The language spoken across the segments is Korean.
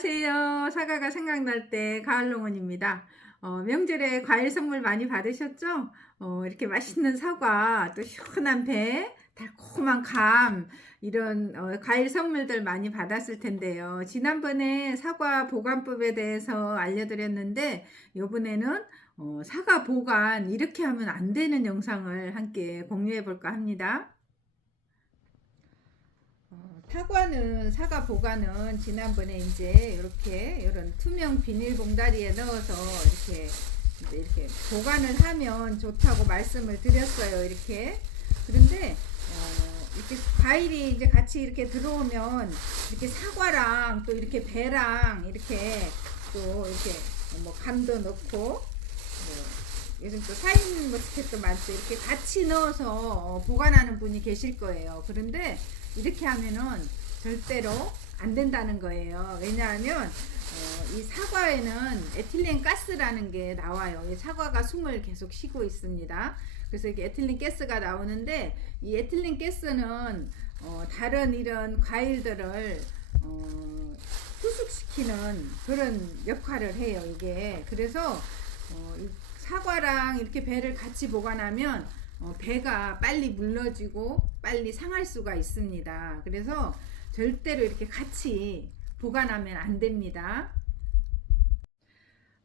안녕하세요. 사과가 생각날 때 가을농원입니다. 어, 명절에 과일 선물 많이 받으셨죠? 어, 이렇게 맛있는 사과, 또 시원한 배, 달콤한 감, 이런 어, 과일 선물들 많이 받았을 텐데요. 지난번에 사과 보관법에 대해서 알려드렸는데, 이번에는 어, 사과 보관 이렇게 하면 안 되는 영상을 함께 공유해 볼까 합니다. 어, 사과는 사과 보관은 지난번에 이제 이렇게 이런 투명 비닐 봉다리에 넣어서 이렇게 이렇게 보관을 하면 좋다고 말씀을 드렸어요. 이렇게 그런데 어, 이렇게 과일이 이제 같이 이렇게 들어오면 이렇게 사과랑 또 이렇게 배랑 이렇게 또 이렇게 뭐 감도 넣고 뭐 요즘 또 사인 머스켓도 많죠. 이렇게 같이 넣어서 어, 보관하는 분이 계실 거예요. 그런데 이렇게 하면은 절대로 안 된다는 거예요. 왜냐하면 어, 이 사과에는 에틸렌 가스라는 게 나와요. 이 사과가 숨을 계속 쉬고 있습니다. 그래서 이게 에틸렌 가스가 나오는데 이 에틸렌 가스는 어, 다른 이런 과일들을 어, 후숙시키는 그런 역할을 해요. 이게 그래서 어, 이 사과랑 이렇게 배를 같이 보관하면 어, 배가 빨리 물러지고 빨리 상할 수가 있습니다. 그래서 절대로 이렇게 같이 보관하면 안 됩니다.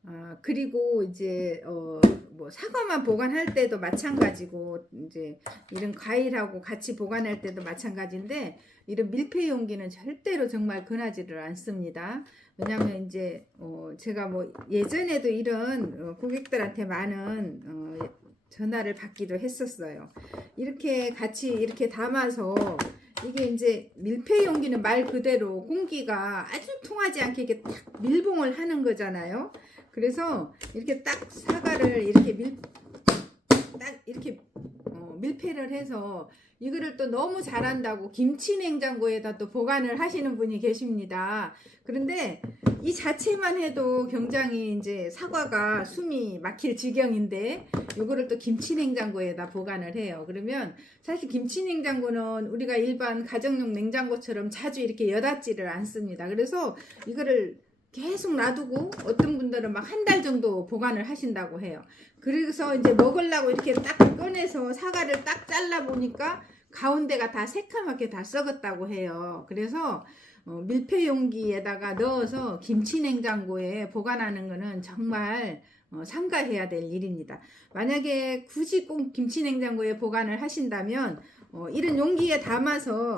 아, 그리고 이제 어, 뭐 사과만 보관할 때도 마찬가지고 이제 이런 과일하고 같이 보관할 때도 마찬가지인데 이런 밀폐 용기는 절대로 정말 권하지를 않습니다. 왜냐하면 이제 어, 제가 뭐 예전에도 이런 어, 고객들한테 많은 어, 전화를 받기도 했었어요. 이렇게 같이 이렇게 담아서 이게 이제 밀폐 용기는 말 그대로 공기가 아주 통하지 않게 이렇게 딱 밀봉을 하는 거잖아요. 그래서 이렇게 딱 사과를 이렇게 밀, 어, 밀폐를 해서 이거를 또 너무 잘한다고 김치 냉장고에다 또 보관을 하시는 분이 계십니다. 그런데 이 자체만 해도 굉장히 이제 사과가 숨이 막힐 지경인데 요거를 또 김치 냉장고에다 보관을 해요. 그러면 사실 김치 냉장고는 우리가 일반 가정용 냉장고처럼 자주 이렇게 여닫지를 않습니다. 그래서 이거를 계속 놔두고 어떤 분들은 막 한 달 정도 보관을 하신다고 해요. 그래서 이제 먹으려고 이렇게 딱 꺼내서 사과를 딱 잘라 보니까 가운데가 다 새카맣게 다 썩었다고 해요. 그래서 어, 밀폐 용기에다가 넣어서 김치 냉장고에 보관하는 거는 정말 어, 삼가해야 될 일입니다. 만약에 굳이 꼭 김치 냉장고에 보관을 하신다면 어, 이런 용기에 담아서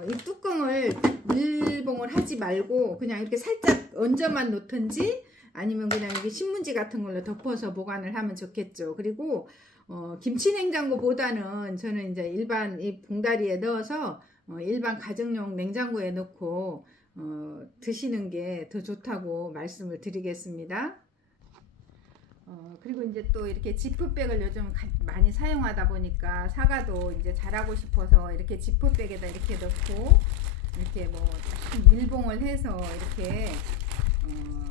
어, 이 뚜껑을 밀봉을 하지 말고 그냥 이렇게 살짝 얹어만 놓든지 아니면 그냥 이게 신문지 같은 걸로 덮어서 보관을 하면 좋겠죠. 그리고 어, 김치 냉장고보다는 저는 이제 일반 이 봉다리에 넣어서 어, 일반 가정용 냉장고에 넣고 어, 드시는 게 더 좋다고 말씀을 드리겠습니다. 어, 그리고 이제 또 이렇게 지프백을 요즘 가- 많이 사용하다 보니까 사과도 이제 잘하고 싶어서 이렇게 지프백에다 이렇게 넣고 이렇게 뭐 밀봉을 해서 이렇게 어,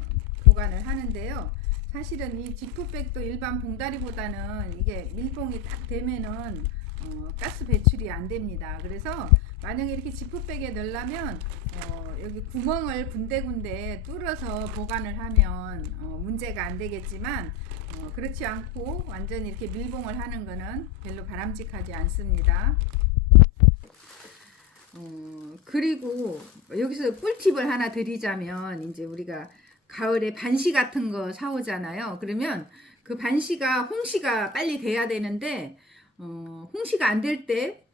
보관을 하는데요. 사실은 이 지프백도 일반 봉다리보다는 이게 밀봉이 딱 되면은 어, 가스 배출이 안 됩니다. 그래서 만약에 이렇게 지프백에 넣으려면 어, 여기 구멍을 군데군데 뚫어서 보관을 하면 어, 문제가 안 되겠지만 어, 그렇지 않고 완전히 이렇게 밀봉을 하는 거는 별로 바람직하지 않습니다. 어, 그리고 여기서 꿀팁을 하나 드리자면 이제 우리가 가을에 반시 같은 거 사오잖아요. 그러면 그 반시가 홍시가 빨리 돼야 되는데 어, 홍시가 안 될 때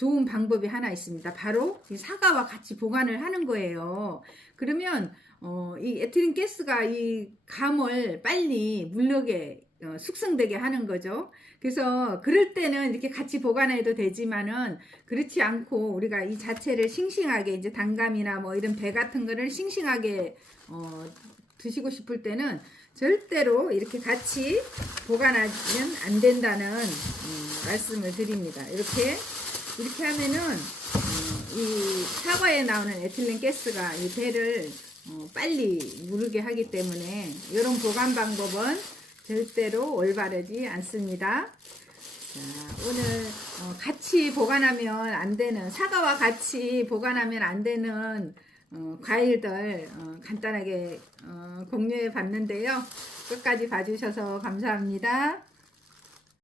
좋은 방법이 하나 있습니다. 바로 이 사과와 같이 보관을 하는 거예요. 그러면 어, 이 에틸린 가스가 이 감을 빨리 물력에 어, 숙성되게 하는 거죠. 그래서 그럴 때는 이렇게 같이 보관해도 되지만은 그렇지 않고 우리가 이 자체를 싱싱하게 이제 단감이나 뭐 이런 배 같은 거를 싱싱하게 어, 드시고 싶을 때는 절대로 이렇게 같이 보관하면 안 된다는 음, 말씀을 드립니다. 이렇게 이렇게 하면은 음, 이 사과에 나오는 에틸렌 가스가 이 배를 어, 빨리 무르게 하기 때문에 이런 보관 방법은 절대로 올바르지 않습니다. 자, 오늘 어, 같이 보관하면 안 되는 사과와 같이 보관하면 안 되는 어, 과일들 어, 간단하게 어, 공유해 봤는데요. 끝까지 봐주셔서 감사합니다.